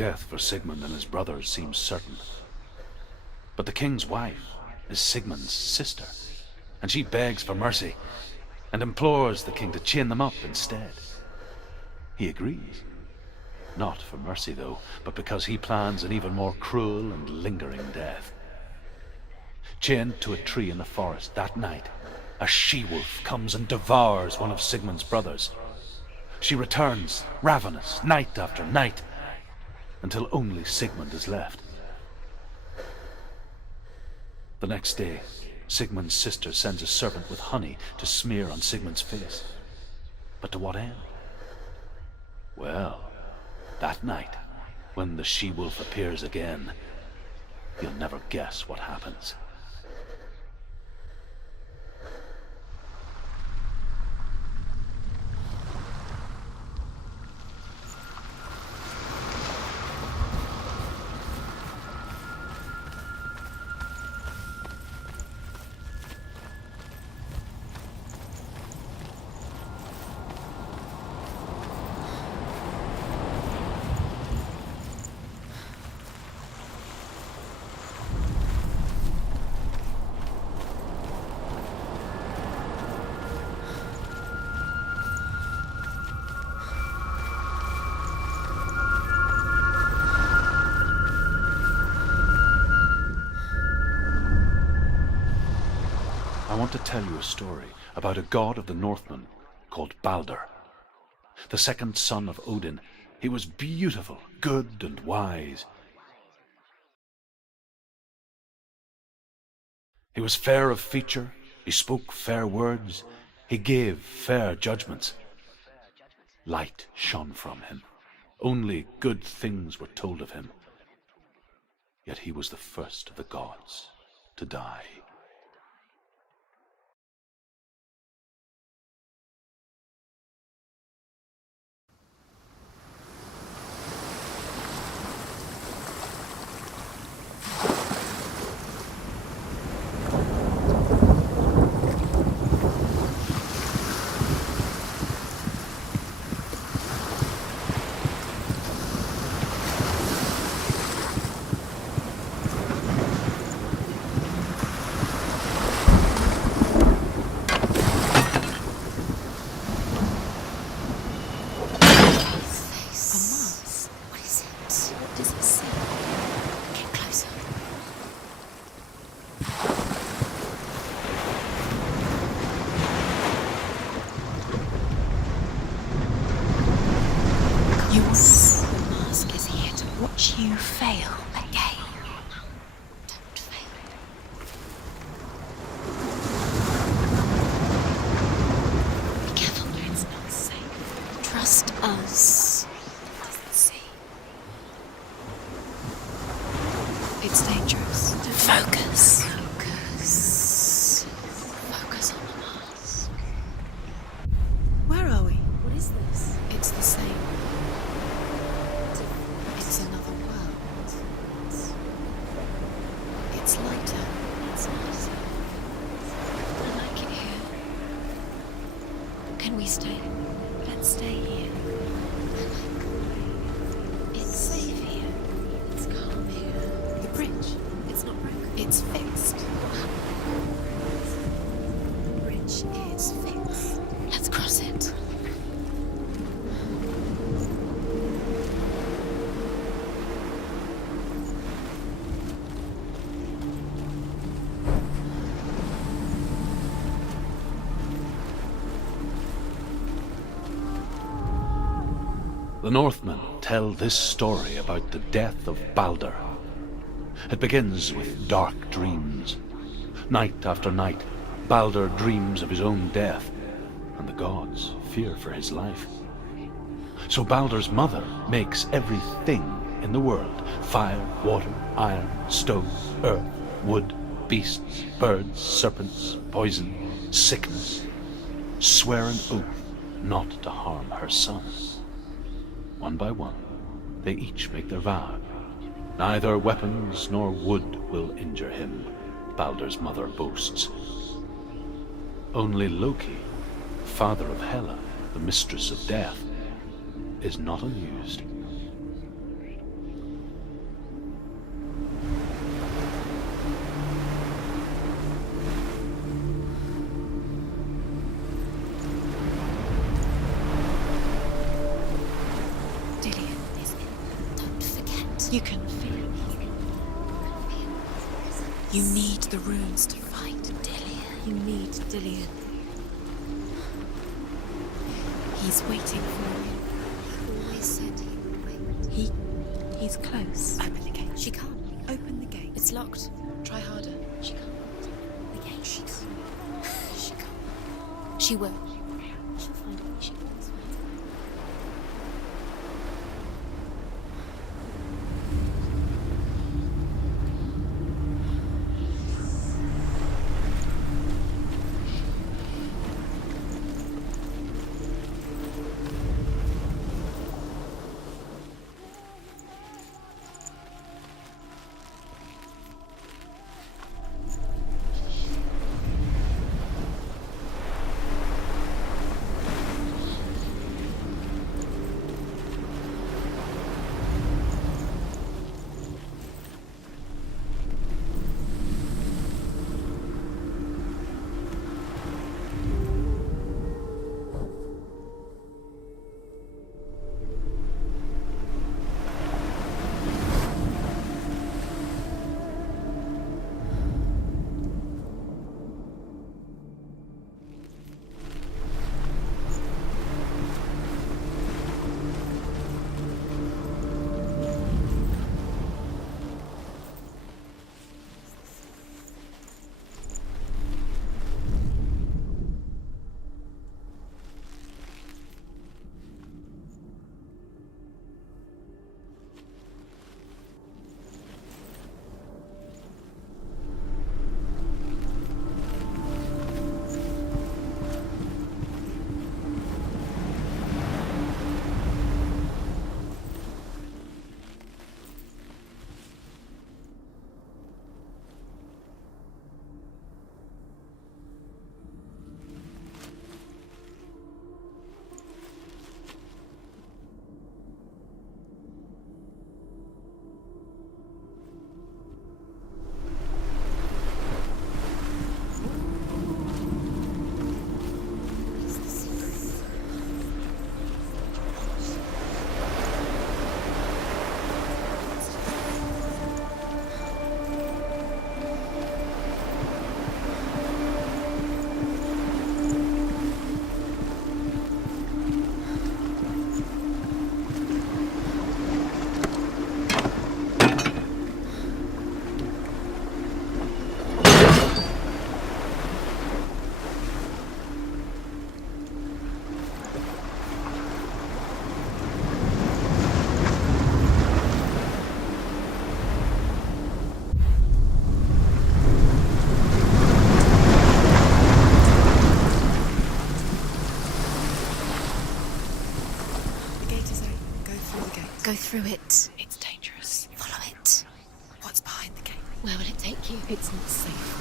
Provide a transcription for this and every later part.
death for Sigmund and his brothers seems certain. But the king's wife is Sigmund's sister, and she begs for mercy and implores the king to chain them up instead. He agrees. Not for mercy, though, but because he plans an even more cruel and lingering death. Chained to a tree in the forest that night, a she-wolf comes and devours one of Sigmund's brothers. She returns, ravenous, night after night, until only Sigmund is left. The next day, Sigmund's sister sends a servant with honey to smear on Sigmund's face. But to what end? Well, that night, when the she-wolf appears again, you'll never guess what happens. I want to tell you a story about a god of the Northmen called Balder. The second son of Odin, he was beautiful, good, and wise. He was fair of feature, he spoke fair words, he gave fair judgments. Light shone from him. Only good things were told of him. Yet he was the first of the gods to die. You fail again. Don't fail. Be careful, it's not safe. Trust us. It doesn't see. It's dangerous. Focus. Focus. Focus on the mask. Where are we? What is this? It's the same. It's another world. It's lighter. It's nicer. I like it here. Can we stay? Let's stay here. It's safe here. It's calm here. The bridge. It's not broken. It's fixed. The bridge is fixed. Let's cross it. The Northmen tell this story about the death of Balder. It begins with dark dreams. Night after night, Balder dreams of his own death, and the gods fear for his life. So Balder's mother makes everything in the world: fire, water, iron, stone, earth, wood, beasts, birds, serpents, poison, sickness, swear an oath not to harm her son. One by one, they each make their vow. Neither weapons nor wood will injure him, Balder's mother boasts. Only Loki, father of Hela, the mistress of death, is not amused. You can feel it. You need the runes to fight Dillion. You need Dillion. He's waiting for you. He always said he would wait. He's close. Open the gate. She can't. Open the gate. It's locked. Try harder. She can't. The gate. She can't. She can't. She will. She'll find a way. She always finds a way. Go through it. It's dangerous. Follow it. What's behind the gate? Where will it take you? It's not safe.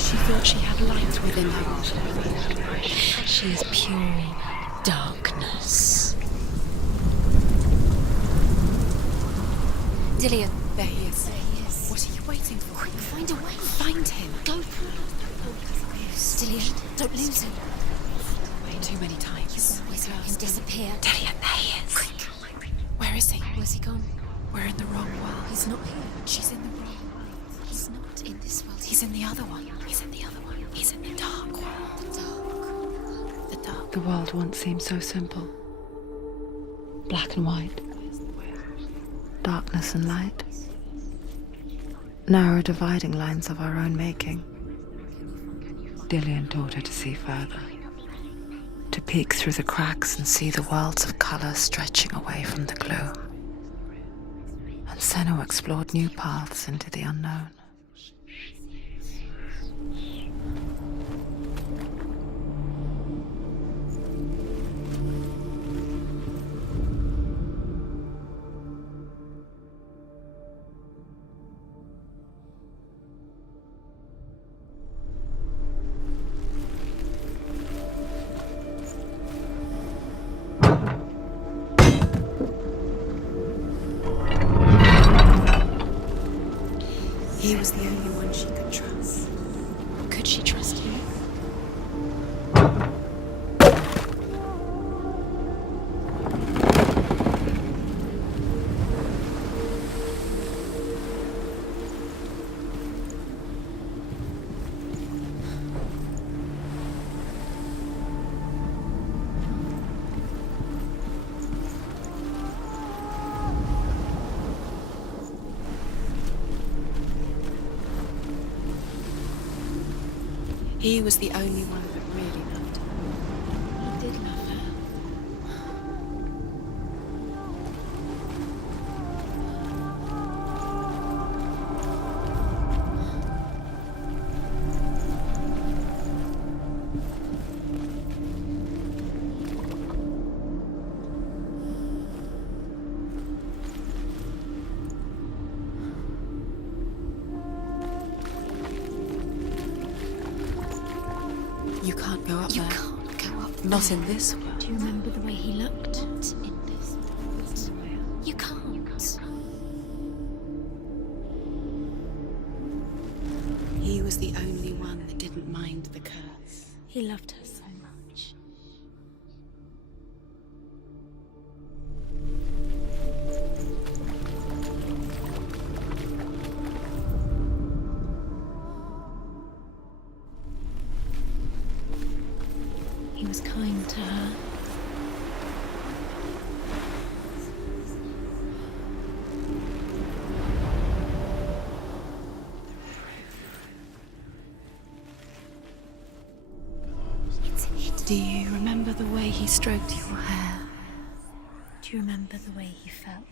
She thought she had light within her. She is pure darkness. Dillion. There he is. There he is. What are you waiting for? Quick, find a way. Find him. Go through. Dillion, don't lose him. Way too many times. You always let him disappear. Dillion, there he is. Quick. Where is he? Where's he gone? We're in the wrong world. He's not here. She's in the wrong world. He's not in this world. He's in the other one. He's in the other one. He's in the dark world. The dark. The dark. The world once seemed so simple. Black and white. Darkness and light. Narrow dividing lines of our own making. Dillion taught her to see further. To peek through the cracks and see the worlds of color stretching away from the gloom. And Senua explored new paths into the unknown. He was the only one she could trust. Could she trust him? He was the only one that really loved her. He did love her. You can't go up there. You can't go up there. Not in this world. Do you remember the way he looked? Not in this world. You can't. He was the only one that didn't mind the curse. He loved her so much. He was kind to her. Do you remember the way he stroked your hair? Do you remember the way he felt?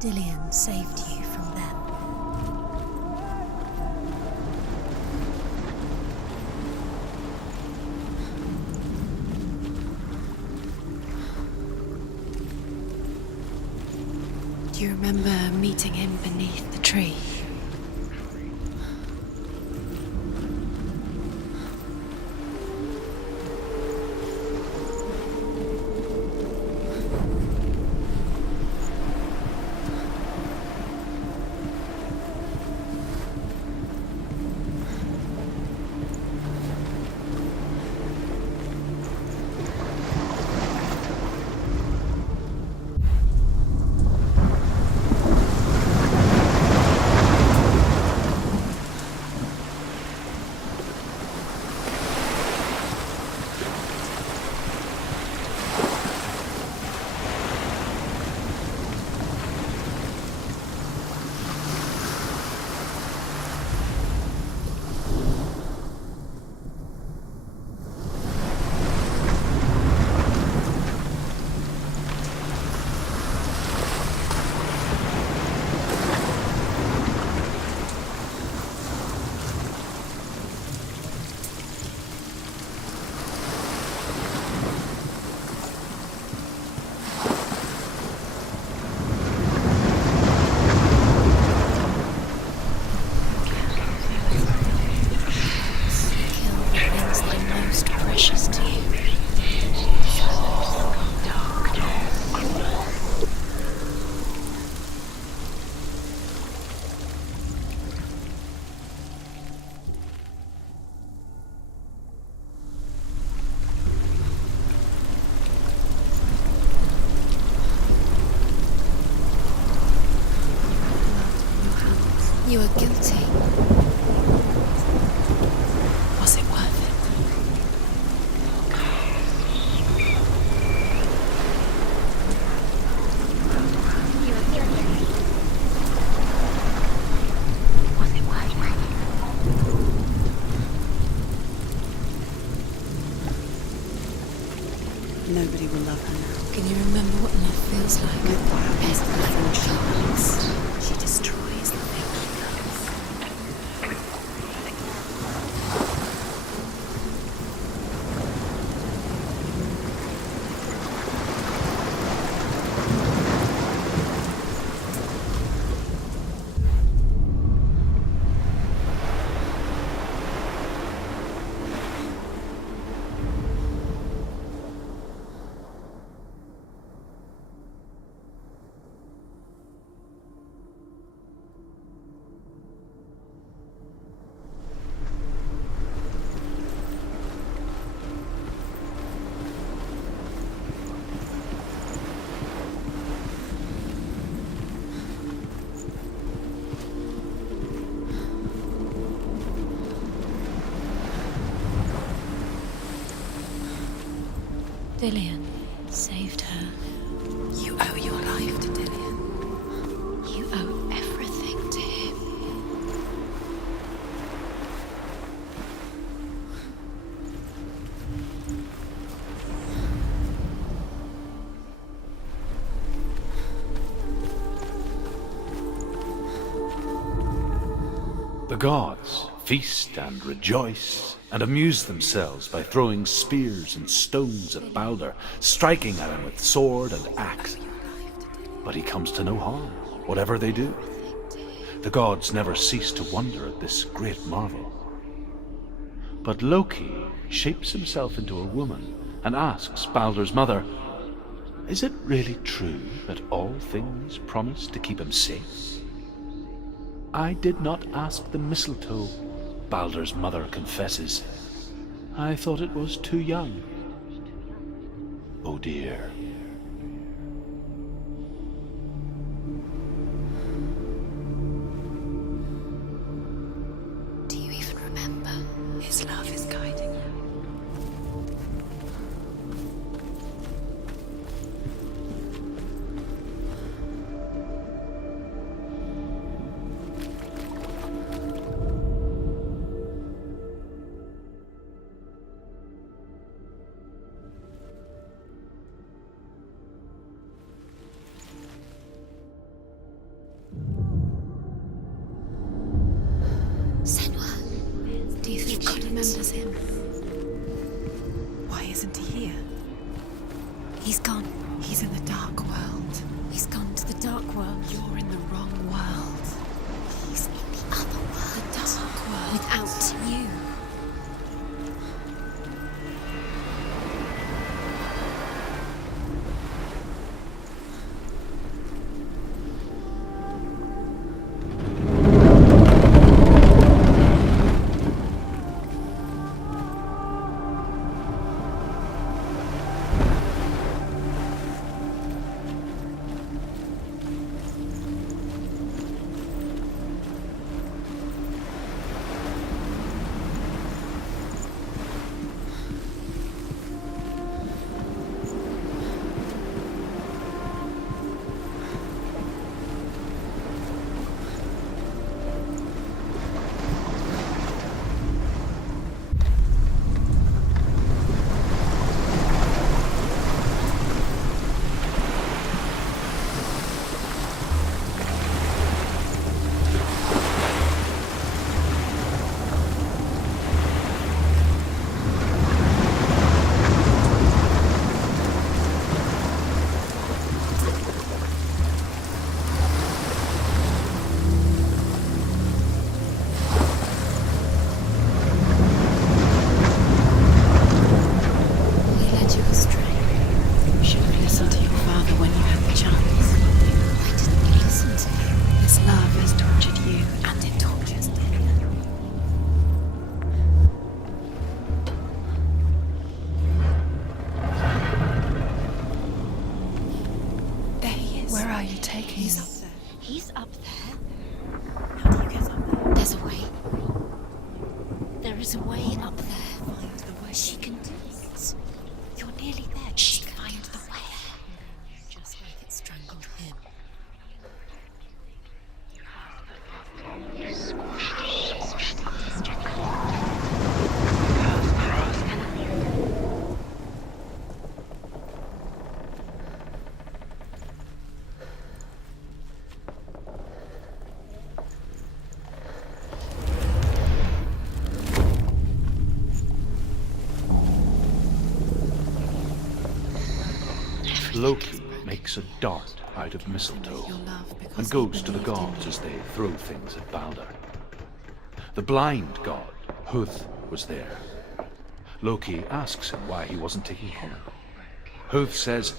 Dillian saved you from them. Do you remember meeting him beneath the tree? You were guilty. Was it worth it? You were guilty. Was it worth it? Nobody will love her now. Can you remember what love feels like? Without his different charms. She destroys the thing she loves. Dillian saved her. You owe your life to Dillian. You owe everything to him. The gods feast and rejoice and amuse themselves by throwing spears and stones at Balder, striking at him with sword and axe. But he comes to no harm, whatever they do. The gods never cease to wonder at this great marvel. But Loki shapes himself into a woman and asks Balder's mother, "Is it really true that all things promise to keep him safe?" "I did not ask the mistletoe," Balder's mother confesses. "I thought it was too young." Oh dear. Do you even remember? His love is guiding you. Senua, do you think she remembers him? Why isn't he here? He's gone. He's in the dark world. He's gone to the dark world. You're in the wrong world. He's in the other world. The dark world. Without you. He's up there. How do you get up there? There's a way. There is a way up there. Find the way. She can do it. You're nearly there. She Just can find find the the way. way. Just like it strangled him. Loki makes a dart out of mistletoe and goes to the gods as they throw things at Balder. The blind god, Huth, was there. Loki asks him why he wasn't taking cover. Huth says,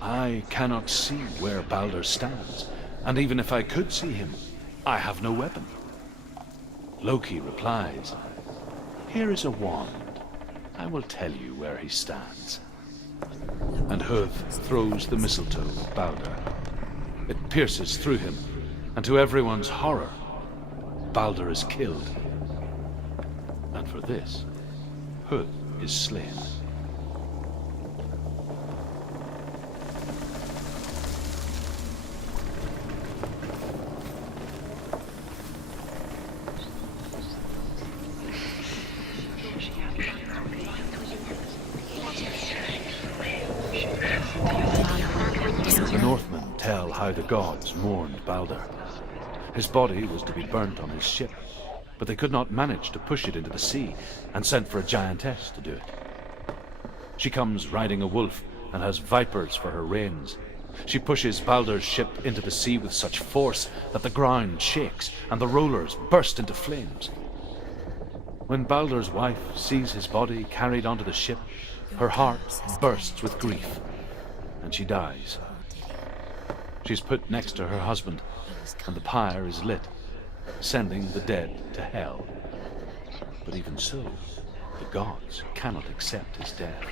"I cannot see where Balder stands, and even if I could see him, I have no weapon." Loki replies, "Here is a wand. I will tell you where he stands." And Huth throws the mistletoe at Balder. It pierces through him, and to everyone's horror, Balder is killed. And for this, Huth is slain. Northmen tell how the gods mourned Balder. His body was to be burnt on his ship, but they could not manage to push it into the sea, and sent for a giantess to do it. She comes riding a wolf and has vipers for her reins. She pushes Balder's ship into the sea with such force that the ground shakes and the rollers burst into flames. When Balder's wife sees his body carried onto the ship, her heart bursts with grief, and she dies. She's put next to her husband, and the pyre is lit, sending the dead to hell. But even so, the gods cannot accept his death.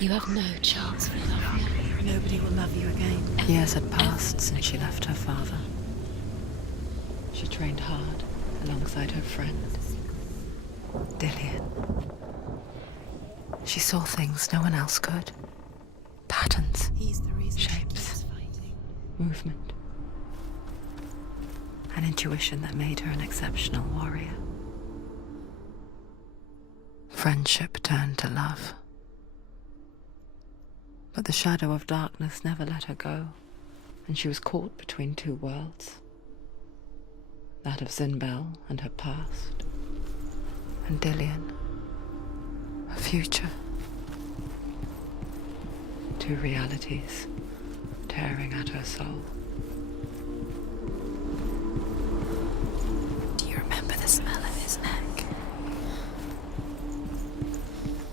You have no chance for love. Nobody will love you again. Years had passed since she left her father. She trained hard alongside her friend, Dillian. She saw things no one else could. Patterns, He's the reason shapes, fighting. movement. An intuition that made her an exceptional warrior. Friendship turned to love. But the shadow of darkness never let her go, and she was caught between two worlds. That of Zinbel and her past, and Dillian, her future. Two realities tearing at her soul. Do you remember the smell of his neck?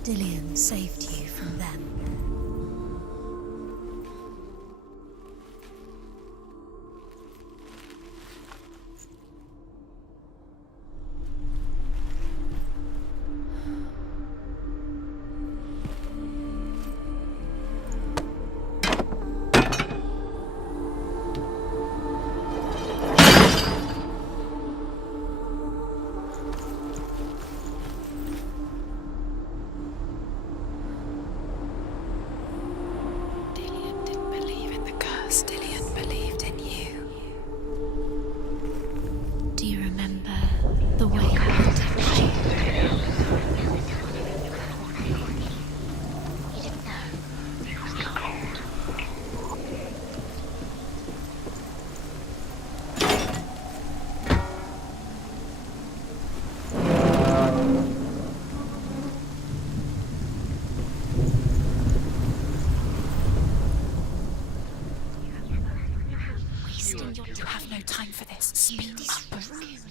Dillian saved you from them. Dillian believed in you. Do you remember the way I protected you? You didn't know. It was cold. You have no time for this. Speak up.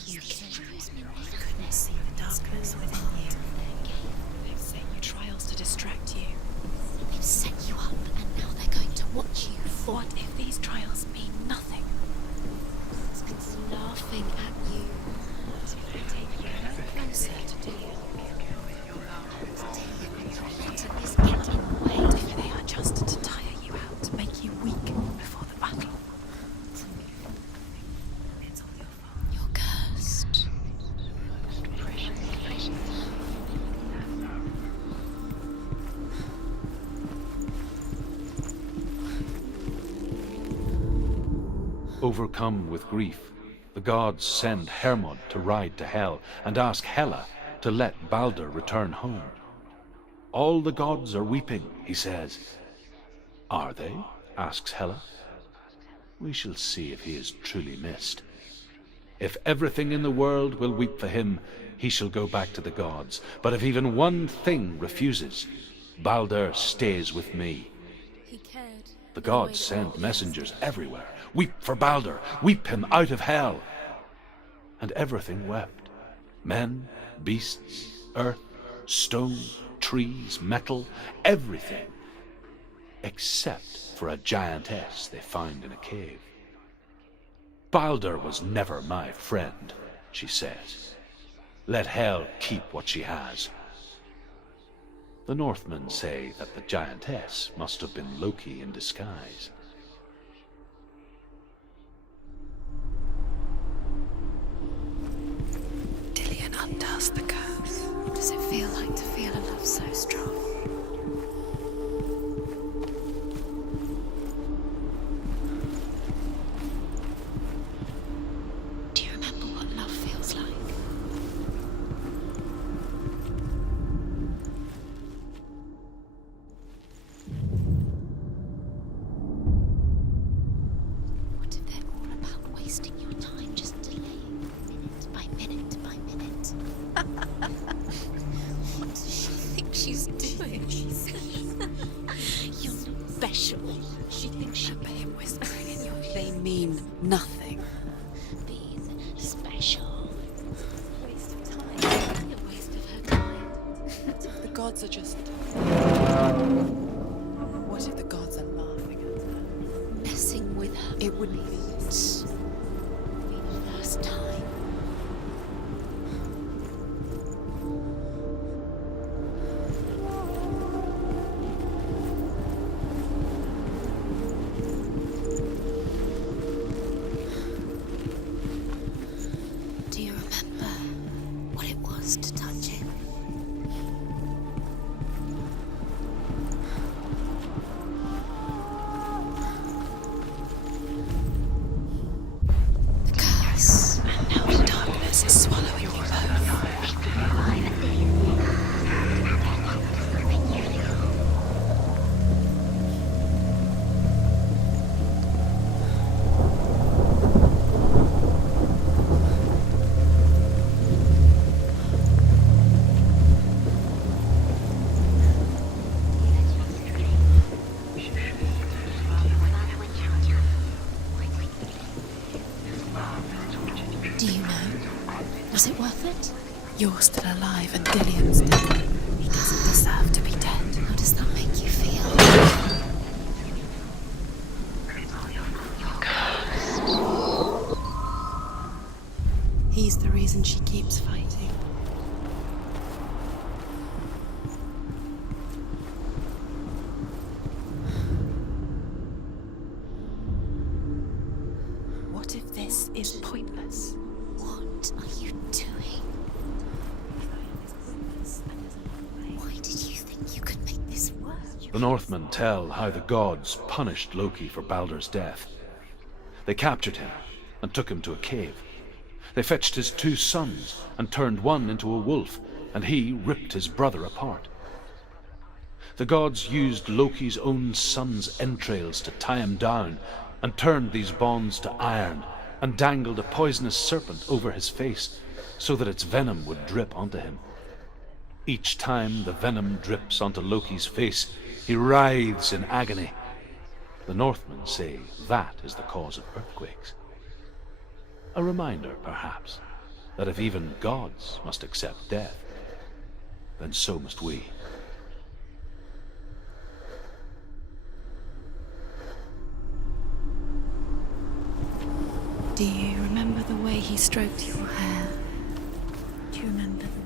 You couldn't see the darkness within you. They've set you trials to distract you. They've set you up and now they're going to watch you fall. What if these trials mean nothing? It's laughing at you. Closer to Dillian. Letting this get in the way. What if they are just to tire you out, to make you weak before the battle? It's all your fault. You're cursed. Overcome with grief, the gods send Hermod to ride to Hell and ask Hela to let Balder return home. All the gods are weeping, he says. Are they? Asks Hela. We shall see if he is truly missed. If everything in the world will weep for him, he shall go back to the gods. But if even one thing refuses, Balder stays with me. He cared. The gods send messengers everywhere. Weep for Balder, weep him out of hell. And everything wept. Men, beasts, earth, stone, trees, metal, everything. Except for a giantess they found in a cave. Balder was never my friend, she says. Let Hel keep what she has. The Northmen say that the giantess must have been Loki in disguise. Dillian undoes the curse. What does it feel like to feel a love so strong? What if they're all about wasting your time, just delaying minute by minute by minute? What does she think she's doing? You're special. She thinks she Remember him whispering in your ear. They mean nothing. being special. Waste of time. A waste of her time. The gods are just... What if the gods are laughing at her? Messing with her. It wouldn't be this. Be the first time. Do you remember what it was to touch him? The curse. And now the darkness is swallowing you both. Do you know? Was it worth it? You're still alive and Dillian's dead. He doesn't deserve to be dead. How does that make you feel? He's the reason she keeps fighting. What if this is pointless? What are you doing? Why did you think you could make this work? The Northmen tell how the gods punished Loki for Baldur's death. They captured him and took him to a cave. They fetched his 2 sons and turned one into a wolf, and he ripped his brother apart. The gods used Loki's own son's entrails to tie him down, and turned these bonds to iron, and dangled a poisonous serpent over his face, so that its venom would drip onto him. Each time the venom drips onto Loki's face, he writhes in agony. The Northmen say that is the cause of earthquakes. A reminder, perhaps, that if even gods must accept death, then so must we. Do you remember the way he stroked your hair? Do you remember the